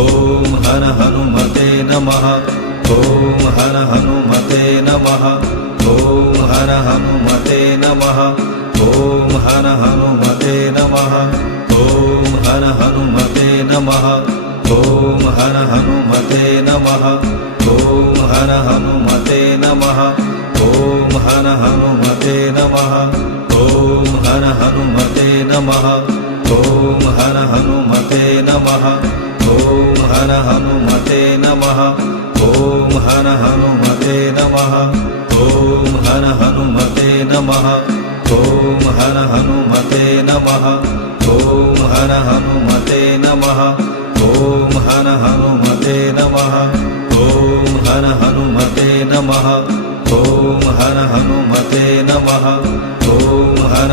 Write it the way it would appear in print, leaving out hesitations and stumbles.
ॐ हर हनुमते नमः। ॐ हर हनुमते नमः। ॐ हर हनुमते नमः। ॐ हर हनुमते नमः। ॐ हर हनुमते नमः। ॐ हर हनुमते नमः। ॐ हर हनुमते नमः। ॐ हर हनुमते नमः। ॐ हर हनुमते नमः। ॐ हर हनुमते नमः। ॐ हर हनुमते नमः। ॐ हर हनुमते नमः। ॐ हर हनुमते नमः। ॐ हर हनुमते नमः। ॐ हर हनुमते नमः। ॐ हर हनुमते नमः। ॐ हर हनुमते नमः। ॐ हर हनुमते नमः। ॐ हर